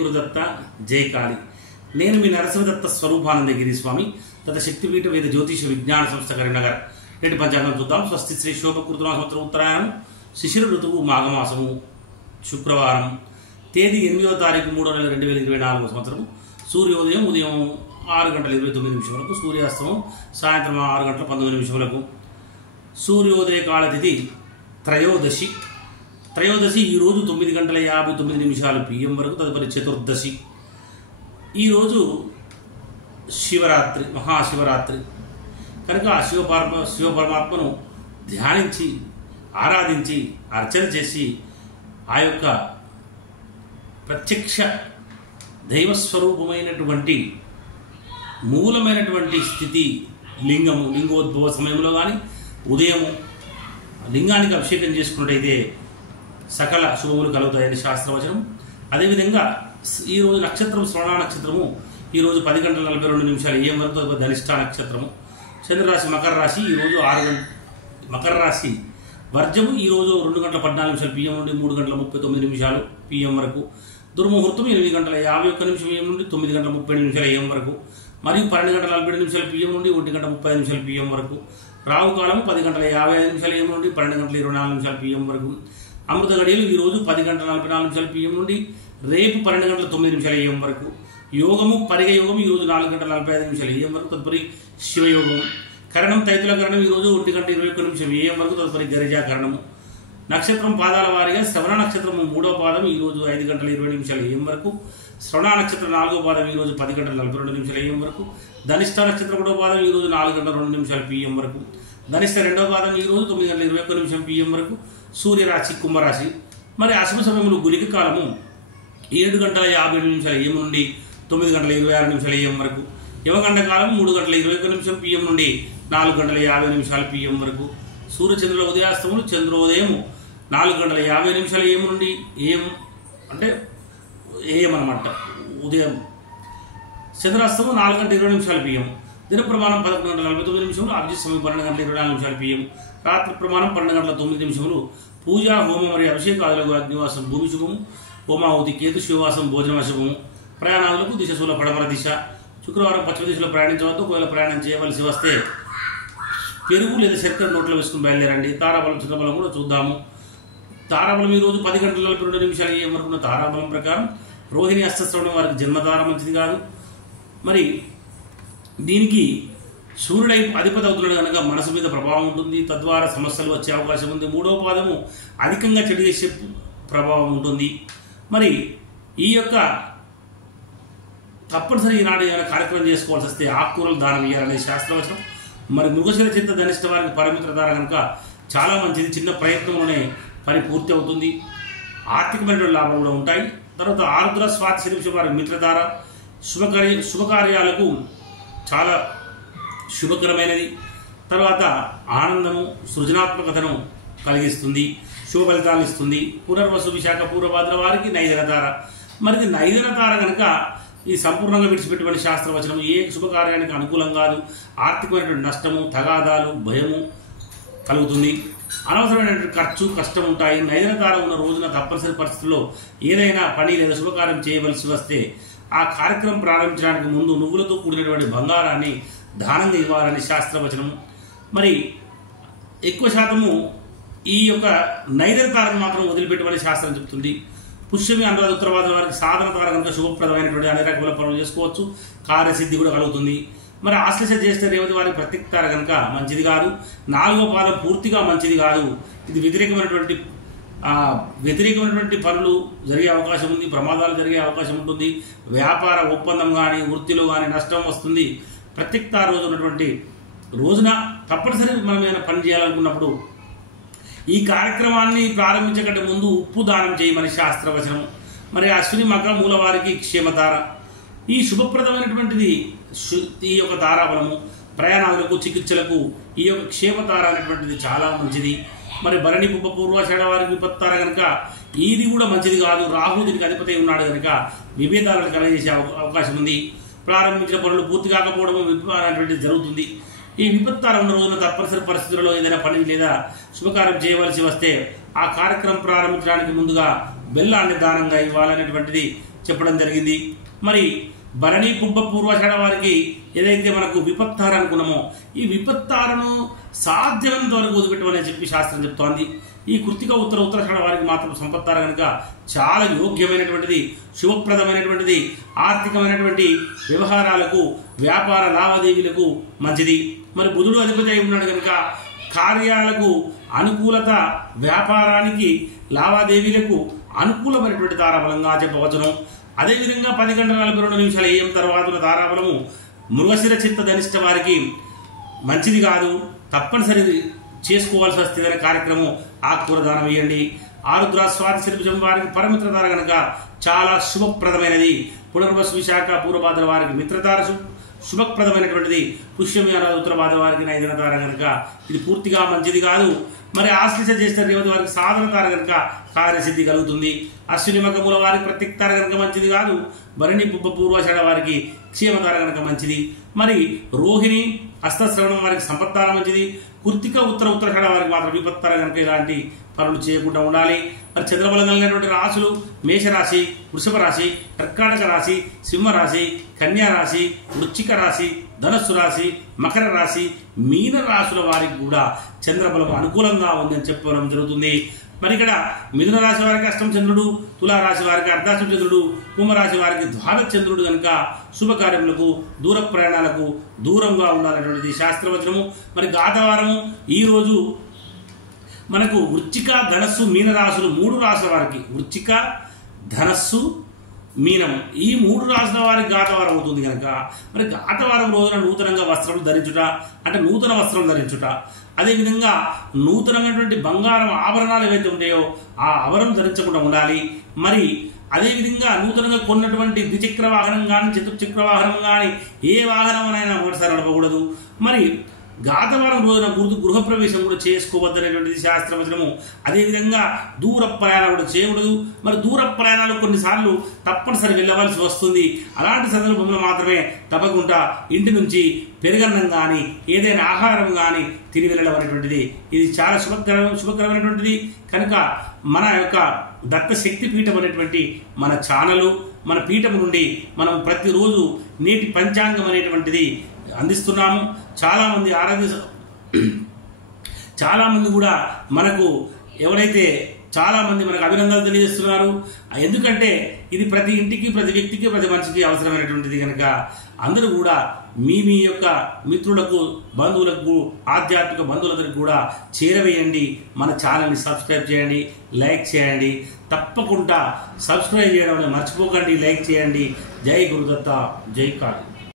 గురుదత్త జై కాళి నేను మీ నరసింహదత్త స్వరూపానందగిరి స్వామి తత శక్తిపీఠ వేద జ్యోతిష విజ్ఞాన సంస్థ కరీంనగర్ నేటి పంచాంగం చూద్దాం. స్వస్తి శ్రీ శోభకృతనామ సంవత్సరం ఉత్తరాయణం శిశిర ఋతువు మాఘమాసము శుక్రవారం తేదీ 8వ తారీఖు 3వ నెల 2024 సంవత్సరం. సూర్యోదయం ఉదయం 6:29 వరకు, సూర్యాస్తమం సాయంత్రం 6:19 సూర్యోదయ కాల తిథి త్రయోదశి. ఈరోజు 9:59 PM వరకు. తదుపరి చతుర్దశి. ఈరోజు శివరాత్రి, మహాశివరాత్రి కనుక శివ పరమాత్మను ధ్యానించి ఆరాధించి అర్చన చేసి ఆ యొక్క ప్రత్యక్ష దైవస్వరూపమైనటువంటి మూలమైనటువంటి స్థితి లింగోద్భవ సమయంలో కానీ ఉదయము లింగానికి అభిషేకం చేసుకున్నట్టయితే సకల శుభములు కలుగుతాయని శాస్త్రవచనం. అదేవిధంగా ఈరోజు నక్షత్రం శ్రవణ నక్షత్రము ఈరోజు 10:42 AM వరకు. ధనిష్ట నక్షత్రము. చంద్రరాశి మకర రాశి. ఈరోజు మకర రాశి వర్జము ఈరోజు 2:14 PM నుండి 3:39 PM వరకు. దుర్ముహూర్తం 8:51 AM నుండి 9:32 AM వరకు. మరియు 12:47 PM నుండి 1:35 PM వరకు. రావుకాలం 10:55 AM నుండి 12:24 PM వరకు. అమృత గడియలు ఈరోజు 10:44 PM నుండి రేపు 12:09 AM వరకు. యోగము పరిగ యోగం ఈరోజు 4:45 AM వరకు. తదుపరి శివయోగం. కరణం తైతుల కరణం ఈరోజు 1:21 AM వరకు. తదుపరి గరిజా కరణము. నక్షత్రం పాదాల వారిగా శ్రవణ నక్షత్రము 3వ పాదం ఈరోజు 5:20 AM వరకు. శ్రవణ నక్షత్రం 4వ పాదం ఈరోజు 10:42 AM వరకు. ధనిష్ట నక్షత్రం 1వ పాదం ఈరోజు 4:02 PM వరకు. ధనిష్ట 2వ పాదం ఈరోజు 9:21 PM వరకు. సూర్యరాశి కుంభరాశి. మరి అశుభ సమయములు గుళిక కాలము 7:50 AM నుండి 9:26 AM వరకు. యమగండ కాలం 3:21 PM నుండి 4:50 PM వరకు. సూర్యచంద్రుల ఉదయాస్తములు చంద్రోదయం 4:50 AM నుండి AM అంటే AM అన్నమాట ఉదయం. చంద్రాస్తమం 4:20 PM. దిన ప్రమాణం 11:49. అభిజిత్ సమయం 12:24 PM. రాత్రి ప్రమాణం 12:09. పూజ హోమం మరియు అభిషేకాదులకు అగ్నివాసం భూమి శుభము. హోమావతి కేతు శివవాసం భోజన శుభము. ప్రయాణాలకు దిశ శూల పడమర దిశ. శుక్రవారం పశ్చిమ దిశలో ప్రయాణించవద్దు. ఒకవేళ ప్రయాణం చేయవలసి వస్తే పెరుగు లేదా చక్కెర నోట్లో వేసుకుని బయలుదేరండి. తారాబలం చిన్నబలం కూడా చూద్దాము. తారాబలం ఈరోజు 10:42 AM వరకు ఉన్న తారాబలం ప్రకారం రోహిణి హస్తశ్రవణం వారికి జన్మతార మంచిది కాదు. మరి దీనికి సూర్యుడై అధిపతి అవుతున్నాడు కనుక మనసు మీద ప్రభావం ఉంటుంది. తద్వారా సమస్యలు వచ్చే అవకాశం ఉంది. 3వ పాదము అధికంగా చెడు చేసే ప్రభావం ఉంటుంది. మరి ఈ యొక్క తప్పనిసరి ఈనాడు ఏమైనా కార్యక్రమం చేసుకోవాల్సి వస్తే ఆకుకూరలు దానం ఇవ్వాలనే శాస్త్రవచనం. మరి మృగశిర చింత ధనిష్ట వారికి పరమిత్రధార కనుక చాలా మంచిది. చిన్న ప్రయత్నంలోనే పని పూర్తి అవుతుంది. ఆర్థికమైనటువంటి లాభాలు కూడా ఉంటాయి. తర్వాత ఆరుద్ర స్వాతి శిరీష వారి మిత్రధార శుభకార్యాలకు చాలా శుభకరమైనది. తర్వాత ఆనందము సృజనాత్మకతను కలిగిస్తుంది. శుభ ఫలితాలు ఇస్తుంది. పునర్వసు విశాఖ పూర్వభాద్ర వారికి నైదనతార. మరి నైదనతార కనుక ఈ సంపూర్ణంగా విడిచిపెట్టిన శాస్త్రవచనం ఏ శుభకార్యానికి అనుకూలం కాదు. ఆర్థికమైనటువంటి నష్టము తగాదాలు భయము కలుగుతుంది. అనవసరమైనటువంటి ఖర్చు కష్టం ఉంటాయి. నైదనతార ఉన్న రోజున తప్పనిసరి పరిస్థితుల్లో ఏదైనా పని లేదా శుభకార్యం చేయవలసి వస్తే ఆ కార్యక్రమం ప్రారంభించడానికి ముందు నువ్వులతో కూడినటువంటి బంగారాన్ని దానంగా ఇవ్వాలని శాస్త్రవచనము. మరి ఎక్కువ శాతము ఈ యొక్క నైదనతారను మాత్రం వదిలిపెట్టమని శాస్త్రం చెప్తుంది. పుష్యమి అనురాధ ఉత్తరవాద వారికి సాధన తార కనుక శుభప్రదమైనటువంటి అన్ని రకాల పనులు చేసుకోవచ్చు. కార్యసిద్ధి కూడా కలుగుతుంది. మరి ఆశ్లేష చేస్తే రేవతి వారికి ప్రత్యేకతార కనుక మంచిది కాదు. 4వ పాదం పూర్తిగా మంచిది కాదు. ఇది వ్యతిరేకమైనటువంటి పనులు జరిగే అవకాశం ఉంది. ప్రమాదాలు జరిగే అవకాశం ఉంటుంది. వ్యాపార ఒప్పందం కానీ వృత్తిలో కానీ నష్టం వస్తుంది. ప్రత్యేకత రోజు ఉన్నటువంటి రోజున తప్పనిసరి మనం ఏమైనా పని చేయాలనుకున్నప్పుడు ఈ కార్యక్రమాన్ని ప్రారంభించకంటే ముందు ఉప్పు దానం చేయమని శాస్త్రవచనం. మరి అశ్విని మక మూల వారికి క్షేమతార. ఈ శుభప్రదమైనటువంటిది ఈ యొక్క తారాబలము. ప్రయాణాలకు చికిత్సలకు ఈ యొక్క క్షేమతార అనేటువంటిది చాలా మంచిది. మరి భరణి పుబ్బ పూర్వాషాఢ వారికి విపత్తార కనుక ఇది కూడా మంచిది కాదు. రాహు దీనికి అధిపతి ఉన్నాడు కనుక విభేదాలను కలగజేసే అవకాశం ఉంది. ప్రారంభించిన పనులు పూర్తి కాకపోవడం అనేటువంటిది జరుగుతుంది. ఈ విపత్తార ఉన్న రోజున తప్పనిసరి పరిస్థితుల్లో ఏదైనా పని లేదా శుభకార్యం చేయవలసి వస్తే ఆ కార్యక్రమం ప్రారంభించడానికి ముందుగా బెల్లాన్ని దానంగా ఇవ్వాలనేటువంటిది చెప్పడం జరిగింది. మరి భరణి పుబ్బ పూర్వాషాఢ వారికి ఏదైతే మనకు విపత్తార అనుకున్నామో ఈ విపత్తారను సాధ్యమైనంత వరకు వదిలిపెట్టమని చెప్పి శాస్త్రం చెప్తోంది. ఈ కృత్తిక ఉత్తరాషాఢ వారికి మాత్రం సంపత్తార కనుక చాలా యోగ్యమైనటువంటిది, శుభప్రదమైనటువంటిది, ఆర్థికమైనటువంటి వ్యవహారాలకు, వ్యాపార లావాదేవీలకు మంచిది. మరి బుధుడు అధిపతి అయి ఉన్నాడు కనుక కార్యాలకు అనుకూలత, వ్యాపారానికి, లావాదేవీలకు అనుకూలమైనటువంటి తారాబలంగా చెప్పవచ్చును. అదేవిధంగా 10:42 AM తర్వాత తారాబలము మృగశిర చిత్త ధనిష్ట వారికి మంచిది కాదు, తప్పనిసరి చేసుకోవాల్సి వస్తుంది అనే కార్యక్రమం ఆకుకూర దానం ఇవ్వండి. ఆరుద్ర స్వాతి శిల్పం వారికి పరమిత్రతార కనుక చాలా శుభప్రదమైనది. పునర్వసు విశాఖ పూర్వభాద్ర వారికి మిత్రతార శుభప్రదమైనటువంటిది. పుష్యమి ఉత్తరభాద్ర వారికి నైదన తార కనుక ఇది పూర్తిగా మంచిది కాదు. మరి ఆశ్లిష జ్యేష్ఠ రేవతి వారికి సాధన తార కనుక కార్యసిద్ధి కలుగుతుంది. అశ్విని మగముల వారికి ప్రత్యేక తార కనుక మంచిది కాదు. భరణి పుబ్బ పూర్వాషాఢ వారికి క్షేమతార కనుక మంచిది. మరి రోహిణి హస్తశ్రవణం వారికి సంపత్తార మంచిది. కృత్తిక ఉత్తరాషాఢ వారికి మాత్రం విపత్తార కనుక ఇలాంటి పనులు చేయకుండా ఉండాలి. మరి చంద్రబలం కలిగినటువంటి రాశులు మేషరాశి, వృషభ రాశి, కర్కాటక రాశి, సింహరాశి, కన్యా రాశి, వృశ్చిక రాశి, ధనస్సు రాశి, మకర రాశి, మీన రాశుల వారికి కూడా చంద్రబలం అనుకూలంగా ఉందని చెప్పడం జరుగుతుంది. మరి ఇక్కడ మిథున రాశి వారికి అష్టమ చంద్రుడు, తులారాశి వారికి అర్ధాష్టమ చంద్రుడు, కుంభరాశి వారికి ద్వాదశ చంద్రుడు కనుక శుభకార్యములకు, దూర ప్రయాణాలకు దూరంగా ఉండాలనేటువంటిది శాస్త్రవచనము. మరి గాతవారము ఈరోజు మనకు వృశ్చిక, ధనస్సు, మీన రాశులు 3 రాశుల వారికి, వృశ్చిక, ధనస్సు, మీనం ఈ 3 రాశుల వారికి గాతవారం అవుతుంది కనుక మరి గాతవారం రోజున నూతనంగా వస్త్రం ధరించుట అంటే నూతన వస్త్రం ధరించుట, అదేవిధంగా నూతనమైనటువంటి బంగారం ఆభరణాలు ఏవైతే ఉంటాయో ఆ ఆభరణం ధరించకుండా ఉండాలి. మరి అదేవిధంగా నూతనంగా కొన్నటువంటి ద్విచక్ర వాహనం కానీ, చతుర్చక్ర వాహనం కానీ ఏ వాహనమైనా ఒకసారి నడపకూడదు. మరి గాతవారం రోజున గృహప్రవేశం కూడా చేసుకోవద్దనేటువంటిది శాస్త్రవచనము. అదేవిధంగా దూర ప్రయాణాలు కూడా చేయకూడదు. మరి దూర ప్రయాణాలు కొన్నిసార్లు తప్పనిసరి వెళ్ళవలసి వస్తుంది. అలాంటి సందర్భంలో మాత్రమే తప్పకుండా ఇంటి నుంచి పెరుగన్నం కానీ ఏదైనా ఆహారం కానీ తిని వెళ్ళడం అనేటువంటిది ఇది చాలా శుభకరమైనటువంటిది. కనుక మన యొక్క దత్త శక్తి పీఠం అనేటువంటి మన ఛానలు, మన పీఠం నుండి మనం ప్రతిరోజు నేటి పంచాంగం అనేటువంటిది అందిస్తున్నాము. చాలా మంది కూడా మనకు ఎవరైతే చాలా మంది మనకు అభినందనలు తెలియజేస్తున్నారు. ఎందుకంటే ఇది ప్రతి ఇంటికి, ప్రతి వ్యక్తికి, ప్రతి మనిషికి అవసరమైనటువంటిది కనుక అందరూ కూడా మీ యొక్క మిత్రులకు, బంధువులకు, ఆధ్యాత్మిక బంధువులందరికీ కూడా చేరవేయండి. మన ఛానల్ని సబ్స్క్రైబ్ చేయండి, లైక్ చేయండి. తప్పకుండా సబ్స్క్రైబ్ చేయడం మర్చిపోకండి, లైక్ చేయండి. జై గురుదత్త, జై కాళీ.